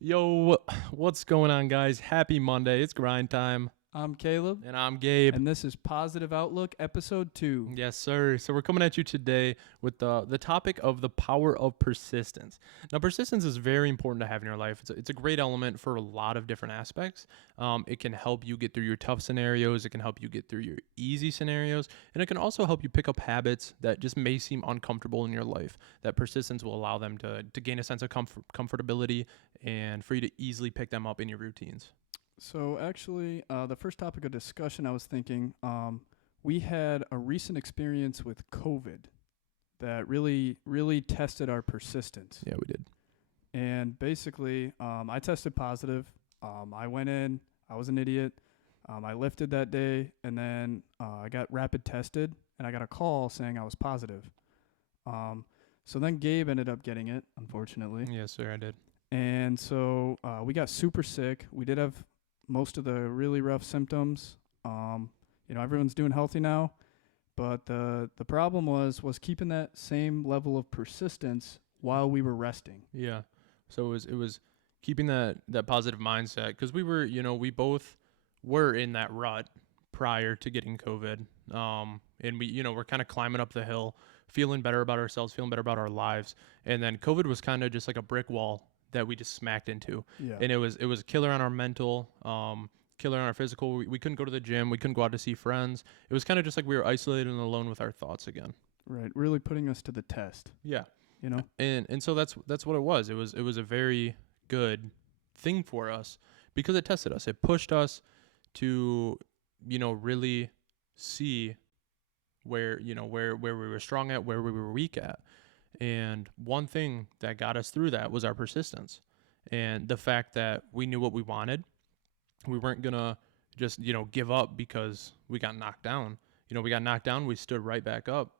Yo, what's going on, guys? Happy Monday. It's grind time. I'm Caleb, And I'm Gabe. and this is Positive Outlook, Episode 2. Yes, sir. So we're coming at you today with the topic of the power of persistence. Now, persistence is very important to have in your life. It's a great element for a lot of different aspects. It can help you get through your tough scenarios. It can help you get through your easy scenarios. And it can also help you pick up habits that just may seem uncomfortable in your life. That persistence will allow them to gain a sense of comfortability and for you to easily pick them up in your routines. So, actually, the first topic of discussion I was thinking, we had a recent experience with COVID that really tested our persistence. Yeah, we did. And basically, I tested positive. I went in, I was an idiot. I lifted that day, and then I got rapid tested, and I got a call saying I was positive. So then Gabe ended up getting it, unfortunately. Yes, sir, I did. And so we got super sick. We did have most of the really rough symptoms. Everyone's doing healthy now, but the problem was keeping that same level of persistence while we were resting. Yeah. So it was keeping that positive mindset because we both were in that rut prior to getting COVID. And we're kind of climbing up the hill, feeling better about ourselves, feeling better about our lives. And then COVID was kind of just like a brick wall that we just smacked into. Yeah. And it was a killer on our mental, killer on our physical. We couldn't go to the gym. We couldn't go out to see friends. It was kind of just like we were isolated and alone with our thoughts again. Right. Really putting us to the test, Yeah. you know? And so that's what it was. It was a very good thing for us because it tested us. It pushed us to really see where we were strong at, where we were weak at. And one thing that got us through that was our persistence and the fact that we knew what we wanted. We weren't gonna just give up because we got knocked down. We got knocked down, we stood right back up.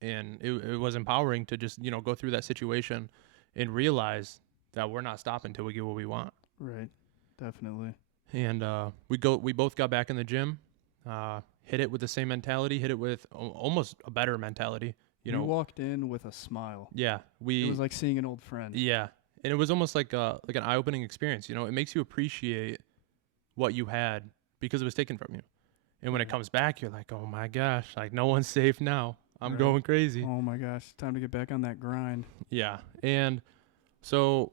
And it was empowering to just go through that situation and realize that we're not stopping until we get what we want. Right. Definitely. And we both got back in the gym, hit it with the same mentality, hit it with almost a better mentality. You walked in with a smile. Yeah, It was like seeing an old friend. yeah, and it was almost like an eye-opening experience. It makes you appreciate what you had because it was taken from you. And when it comes back, you're like, oh my gosh, like no one's safe now. I'm Right. going crazy. Oh my gosh, time to get back on that grind. Yeah. And so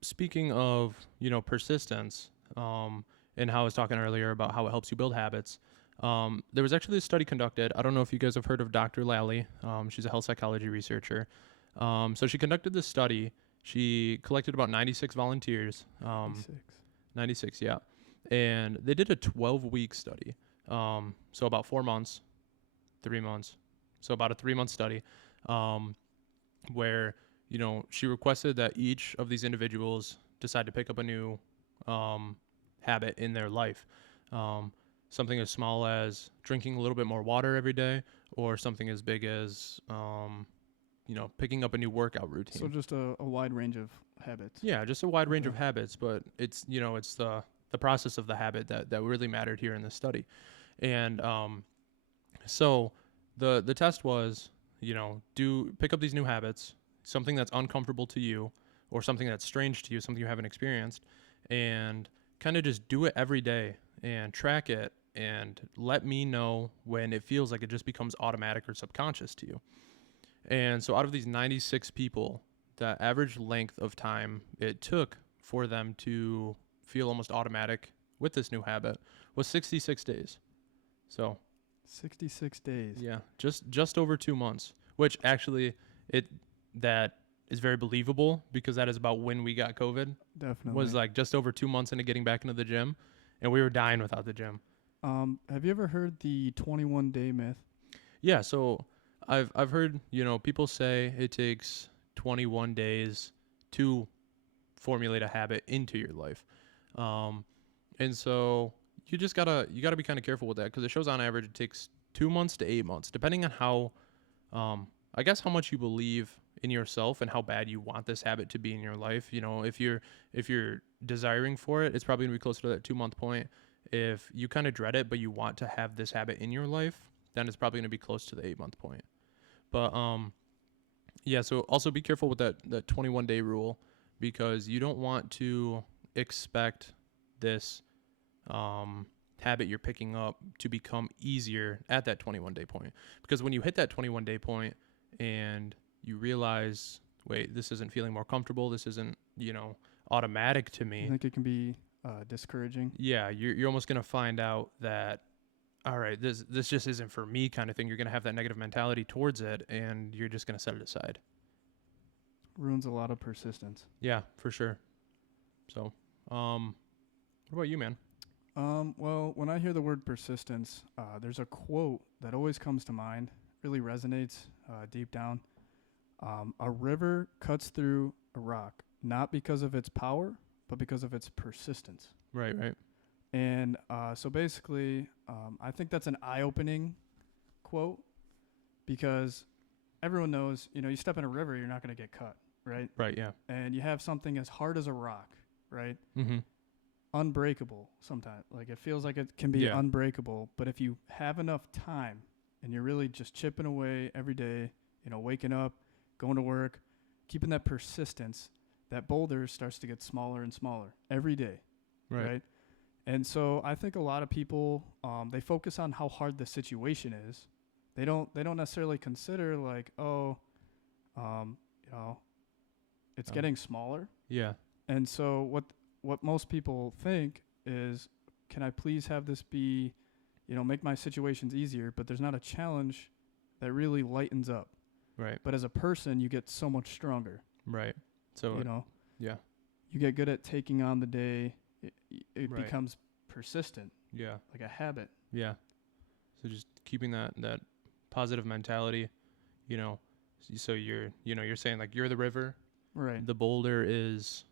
speaking of, persistence, and how I was talking earlier about how it helps you build habits, there was actually a study conducted. I don't know if you guys have heard of Dr. Lally. She's a health psychology researcher. So she conducted this study. She collected about 96 volunteers. 96. 96, yeah. And they did a 12-week study. So about 4 months, 3 months. So about a 3-month study, where she requested that each of these individuals decide to pick up a new habit in their life. Something as small as drinking a little bit more water every day, or something as big as picking up a new workout routine. So just a wide range of habits. Yeah, just a wide range of Okay. habits, but it's it's the process of the habit that really mattered here in this study. And so the test was, do pick up these new habits, something that's uncomfortable to you or something that's strange to you, something you haven't experienced, and kind of just do it every day and track it and let me know when it feels like it just becomes automatic or subconscious to you. And so out of these 96 people, the average length of time it took for them to feel almost automatic with this new habit was 66 days. So 66 days. yeah, just over 2 months, which actually that is very believable because that is about when we got COVID. Definitely. Was like just over 2 months into getting back into the gym, and we were dying without the gym. Have you ever heard the 21-day myth? Yeah, so I've heard people say it takes 21 days to formulate a habit into your life, and so you gotta be kind of careful with that because it shows on average it takes 2 months to 8 months, depending on how, I guess how much you believe in yourself and how bad you want this habit to be in your life. If you're desiring for it, it's probably gonna be closer to that 2 month point. If you kind of dread it, but you want to have this habit in your life, then it's probably gonna be close to the 8 month point. But yeah, so also be careful with that 21-day rule because you don't want to expect this habit you're picking up to become easier at that 21-day point. Because when you hit that 21-day point and you realize, wait, this isn't feeling more comfortable, this isn't, automatic to I me. think it can be discouraging. Yeah, you're almost going to find out that, all right, this just isn't for me kind of thing. You're going to have that negative mentality towards it, and you're just going to set it aside. Ruins a lot of persistence. Yeah, for sure. So, what about you, man? Well, when I hear the word persistence, there's a quote that always comes to mind, really resonates deep down. A river cuts through a rock, not because of its power, but because of its persistence. Right. And so basically, I think that's an eye-opening quote because everyone knows, you step in a river, you're not going to get cut, right? Right, yeah. And you have something as hard as a rock, right? Mm-hmm. Unbreakable sometimes. Like it feels like it can be Yeah. unbreakable, but if you have enough time and you're really just chipping away every day, waking up, going to work, keeping that persistence, that boulder starts to get smaller and smaller every day, right? And so I think a lot of people they focus on how hard the situation is. They don't necessarily consider like, it's getting smaller. Yeah. And so what most people think is, can I please have this be, make my situations easier, but there's not a challenge that really lightens up. Right. But as a person, you get so much stronger. Right. So, yeah. You get good at taking on the day. It Right. becomes persistent, Yeah. like a habit. Yeah. So just keeping that positive mentality, so you're saying like you're the river, Right. the boulder is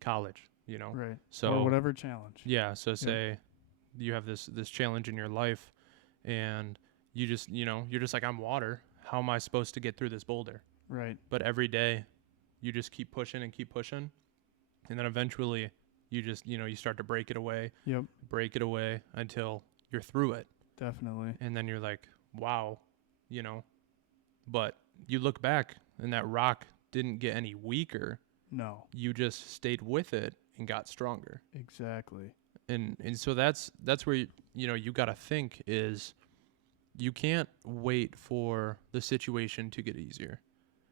college, Right. So or whatever challenge. Yeah, so say you have this challenge in your life and you just, you're just like, I'm water. How am I supposed to get through this boulder? Right. But every day you just keep pushing and keep pushing. And then eventually you just, you start to break it away until you're through it. Definitely. And then you're like, wow, but you look back and that rock didn't get any weaker. No. You just stayed with it and got stronger. Exactly. And so that's where you got to think is you can't wait for the situation to get easier.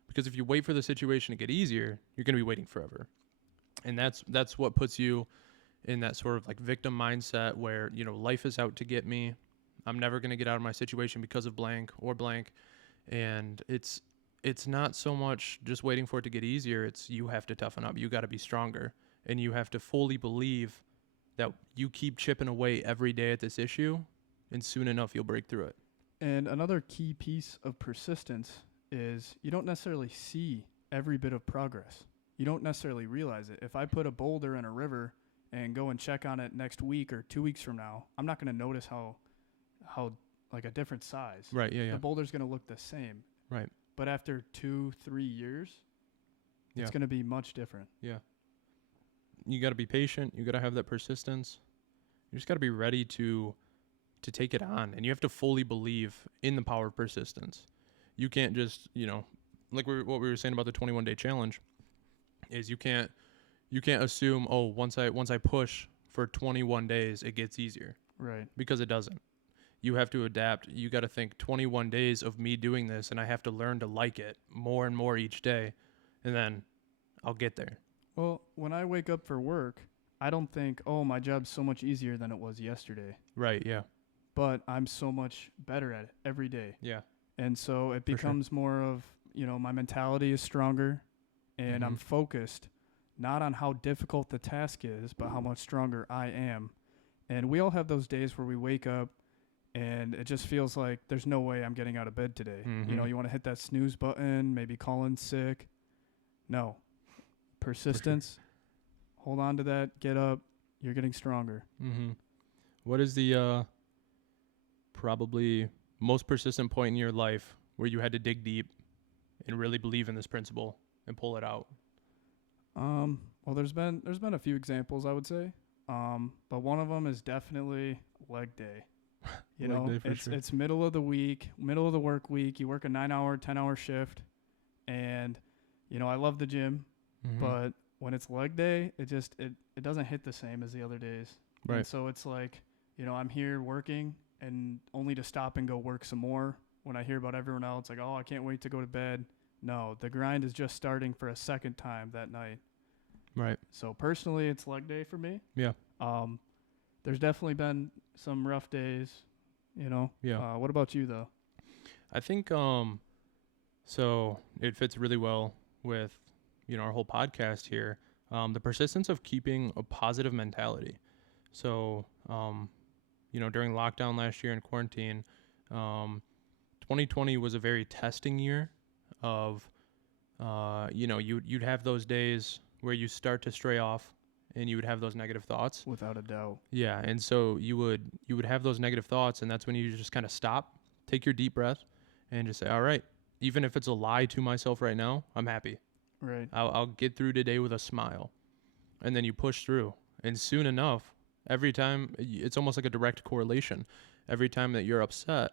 Because if you wait for the situation to get easier, you're going to be waiting forever. And that's what puts you in that sort of like victim mindset where, life is out to get me. I'm never going to get out of my situation because of blank or blank. And it's not so much just waiting for it to get easier. It's you have to toughen up. You got to be stronger. And you have to fully believe that you keep chipping away every day at this issue, and soon enough you'll break through it. And another key piece of persistence is you don't necessarily see every bit of progress. You don't necessarily realize it. If I put a boulder in a river and go and check on it next week or 2 weeks from now, I'm not going to notice how like a different size. Right, yeah. The boulder's going to look the same. Right. But after 2-3 years, it's going to be much different. Yeah. You got to be patient. You got to have that persistence. You just got to be ready to take it on, and you have to fully believe in the power of persistence. You can't just, like what we were saying about the 21-day challenge is you can't assume, once I push for 21 days it gets easier. Right. Because it doesn't. You have to adapt. You got to think 21 days of me doing this, and I have to learn to like it more and more each day, and then I'll get there. Well, when I wake up for work, I don't think, my job's so much easier than it was yesterday. Right, yeah. But I'm so much better at it every day. Yeah. And so it becomes more of, my mentality is stronger and I'm focused not on how difficult the task is, but how much stronger I am. And we all have those days where we wake up and it just feels like there's no way I'm getting out of bed today. Mm-hmm. You want to hit that snooze button, maybe call in sick. No. Persistence. Hold on to that. Get up. You're getting stronger. Mm-hmm. What is the probably most persistent point in your life where you had to dig deep and really believe in this principle and pull it out? Well, there's been a few examples, I would say. But one of them is definitely leg day. It's middle of the week, middle of the work week. You work a 9-hour, 10-hour shift, and I love the gym. Mhm. But when it's leg day, it doesn't hit the same as the other days. Right. And so it's like, I'm here working and only to stop and go work some more. When I hear about everyone else, like, oh, I can't wait to go to bed. No, the grind is just starting for a second time that night. Right. So personally, it's leg day for me. Yeah. There's definitely been some rough days, Yeah. What about you though? I think so it fits really well with our whole podcast here. The persistence of keeping a positive mentality. So during lockdown last year and quarantine, 2020 was a very testing year of you'd have those days where you start to stray off and you would have those negative thoughts. Without a doubt. Yeah, and so you would have those negative thoughts, and that's when you just kind of stop, take your deep breath, and just say, all right, even if it's a lie to myself right now, I'm happy. Right. I'll get through today with a smile. And then you push through. And soon enough, every time, it's almost like a direct correlation. Every time that you're upset,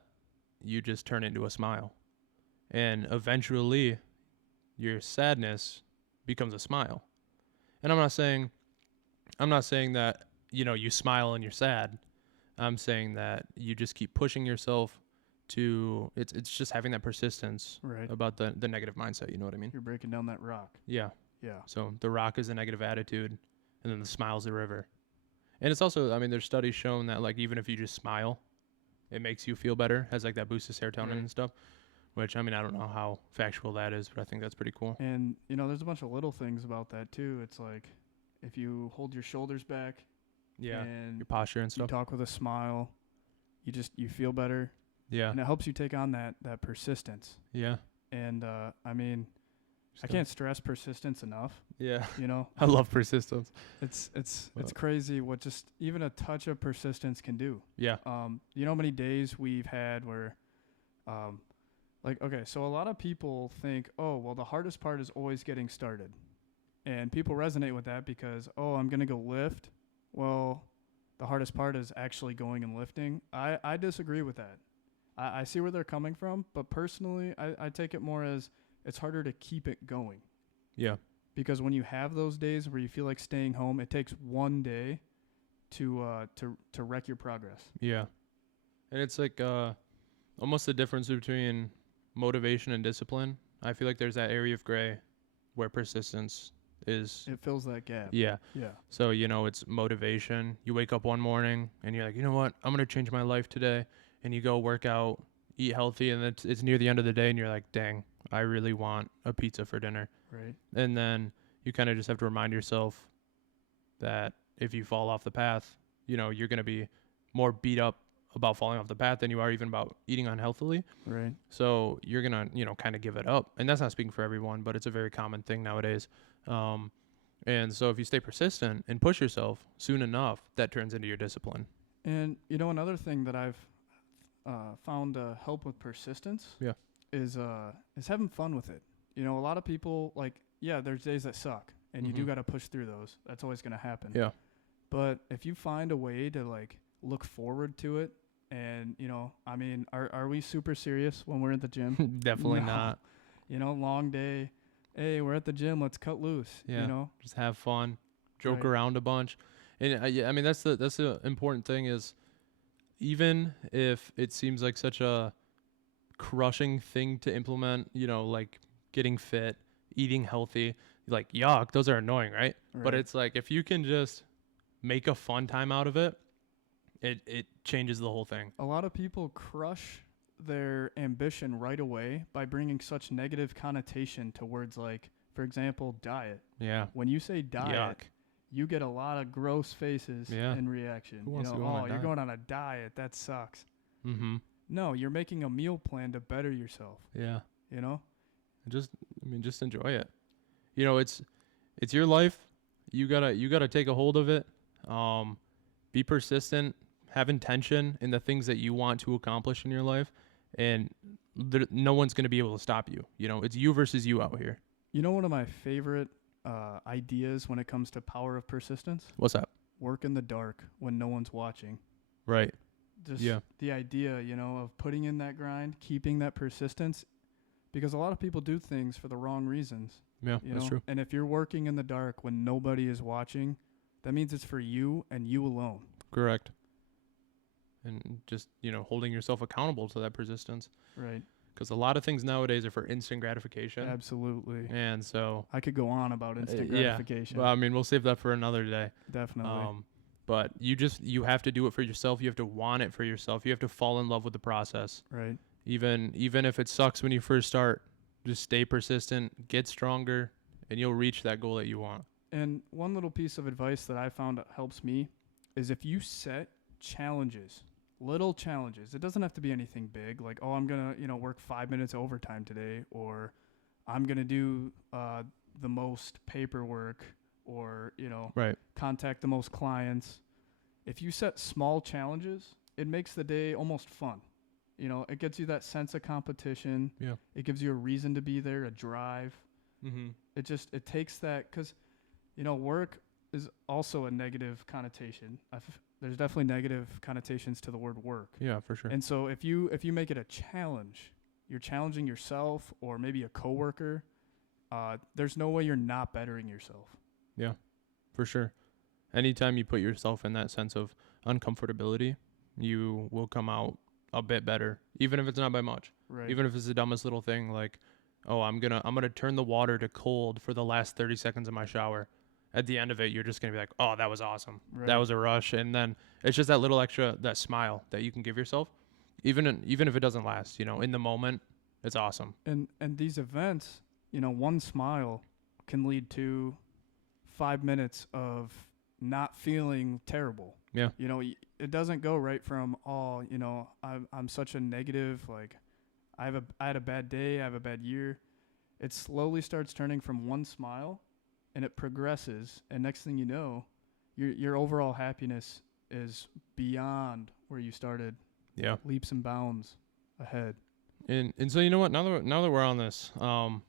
you just turn into a smile. And eventually, your sadness becomes a smile. And I'm not saying that, you smile and you're sad. I'm saying that you just keep pushing yourself to, it's just having that persistence Right. about the negative mindset. You know what I mean? You're breaking down that rock. Yeah. Yeah. So the rock is a negative attitude, and then the smile's the river. And it's also, there's studies shown that, like, even if you just smile, it makes you feel better, has, like, that boost of serotonin Right. and stuff, which, I don't know how factual that is, but I think that's pretty cool. And, there's a bunch of little things about that too. It's like if you hold your shoulders back Yeah. and Your posture and you stuff. talk with a smile, you feel better. Yeah. And it helps you take on that persistence. Yeah. And, Just I gotta- can't stress persistence enough, Yeah. you know? I love persistence. It's Well- crazy what just even a touch of persistence can do. Yeah. You know how many days we've had where, okay, so a lot of people think, oh, well, the hardest part is always getting started. And people resonate with that because, oh, I'm going to go lift. Well, the hardest part is actually going and lifting. I disagree with that. I see where they're coming from, but personally, I take it more as it's harder to keep it going. Yeah. Because when you have those days where you feel like staying home, it takes one day to wreck your progress. Yeah. And it's like almost the difference between motivation and discipline. I feel like there's that area of gray where persistence is. It fills that gap. Yeah. Yeah. So, it's motivation. You wake up one morning and you're like, you know what? I'm going to change my life today. And you go work out, eat healthy, and it's near the end of the day and you're like, dang, I really want a pizza for dinner. Right. And then you kind of just have to remind yourself that if you fall off the path, you're going to be more beat up about falling off the path than you are even about eating unhealthily. Right. So you're going to, kind of give it up. And that's not speaking for everyone, but it's a very common thing nowadays. And so if you stay persistent and push yourself, soon enough, that turns into your discipline. And another thing that I've found to help with persistence Yeah. is having fun with it. A lot of people there's days that suck and you do Mhm. got to push through those. That's always going to happen. Yeah. But if you find a way to look forward to it and, are we super serious when we're at the gym? Definitely No. not. Long day. Hey, we're at the gym. Let's cut loose. Yeah. Just have fun, joke Right. around a bunch. And that's the important thing is, even if it seems like such a crushing thing to implement, like getting fit, eating healthy, like yuck, those are annoying, right? But it's like if you can just make a fun time out of it, it changes the whole thing. a lot of people crush their ambition right away by bringing such negative connotation to words like, for example, diet. Yeah. When you say diet, Yuck. you get a lot of gross faces Yeah. in reaction. Who wants to go on a you're diet?" going on a diet. That sucks. Mm-hmm. No, you're making a meal plan to better yourself. Yeah. Just Just enjoy it. It's your life. You gotta take a hold of it. Be persistent. Have intention in the things that you want to accomplish in your life, and no one's gonna be able to stop you. It's you versus you out here. one of my favorite ideas when it comes to power of persistence: What's up? work in the dark when no one's watching. Right. Just Yeah. the idea, of putting in that grind, keeping that persistence, because a lot of people do things for the wrong reasons. Yeah, You that's know, true. and if you're working in the dark when nobody is watching, that means it's for you and you alone. Correct. And just, holding yourself accountable to that persistence. Right. Because a lot of things nowadays are for instant gratification. Absolutely. And so, I could go on about instant yeah. gratification. Well, I mean, we'll save that for another day. Definitely. But you have to do it for yourself. You have to want it for yourself. You have to fall in love with the process. Right. Even if it sucks when you first start, just stay persistent, get stronger, and you'll reach that goal that you want. And one little piece of advice that I found that helps me is if you set challenges, little challenges, it doesn't have to be anything big, like, oh, I'm going to, work 5 minutes overtime today, or I'm going to do the most paperwork, or, Right. contact the most clients. If you set small challenges, it makes the day almost fun. It gives you that sense of competition. Yeah. It gives you a reason to be there, a drive. Mm-hmm. It takes that, because work is also a negative connotation. There's definitely negative connotations to the word work. Yeah, for sure. And so if you make it a challenge, you're challenging yourself or maybe a coworker. There's no way you're not bettering yourself. Yeah, for sure. Anytime you put yourself in that sense of uncomfortability, you will come out a bit better, even if it's not by much. Right. Even if it's the dumbest little thing, like, oh, I'm gonna turn the water to cold for the last 30 seconds of my shower. At the end of it, you're just gonna be like, oh, that was awesome. Right. That was a rush. And then it's just that little extra, that smile that you can give yourself, even if it doesn't last. In the moment, it's awesome. And these events, one smile can lead to 5 minutes of not feeling terrible. Yeah. It doesn't go right from, oh, I'm such a negative, like I had a bad day, I have a bad year. It slowly starts turning from one smile, and it progresses, and next thing you know, your overall happiness is beyond where you started. Yeah. Leaps and bounds ahead. And so, you know what? Now that we're on this, I'm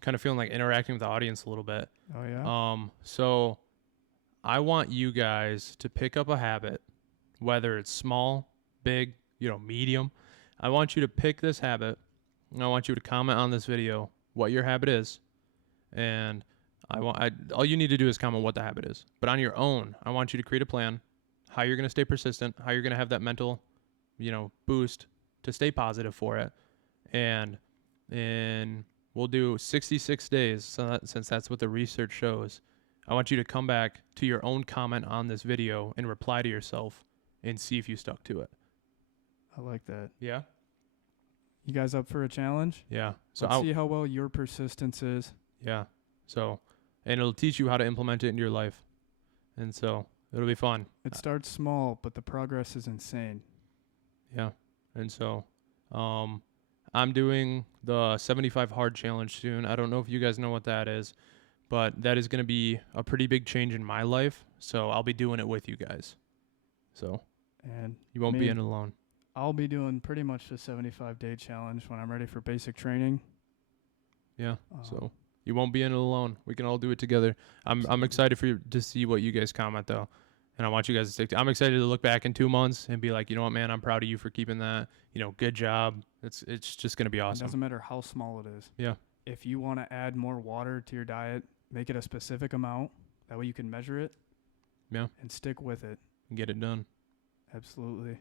kind of feeling like interacting with the audience a little bit. Oh yeah. So I want you guys to pick up a habit, whether it's small, big, medium. I want you to pick this habit, and I want you to comment on this video what your habit is, and all you need to do is comment what the habit is. But on your own, I want you to create a plan, how you're going to stay persistent, how you're going to have that mental, boost to stay positive for it. And we'll do 66 days, since that's what the research shows. I want you to come back to your own comment on this video and reply to yourself and see if you stuck to it. I like that. Yeah? You guys up for a challenge? Yeah. So Let's see how well your persistence is. Yeah. So, and it'll teach you how to implement it in your life. And so it'll be fun. It starts small, but the progress is insane. Yeah. And so, I'm doing the 75 hard challenge soon. I don't know if you guys know what that is, but that is going to be a pretty big change in my life. So I'll be doing it with you guys. So And you won't be in it alone. I'll be doing pretty much the 75-day challenge when I'm ready for basic training. Yeah. So you won't be in it alone. We can all do it together. I'm excited for you to see what you guys comment though. And I want you guys to stick to. I'm excited to look back in 2 months and be like, you know what, man, I'm proud of you for keeping that. Good job. It's just gonna be It awesome. doesn't matter how small it is. Yeah. If you want to add more water to your diet, make it a specific amount. That way you can measure it. Yeah. And stick with it. Get it done. Absolutely.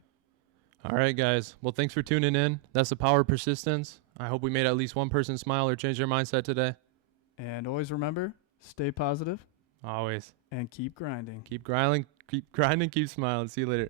All right, guys. Well, thanks for tuning in. That's the power of persistence. I hope we made at least one person smile or change their mindset today. And always remember, stay positive Always. and keep grinding. Keep grinding, keep smiling. See you later.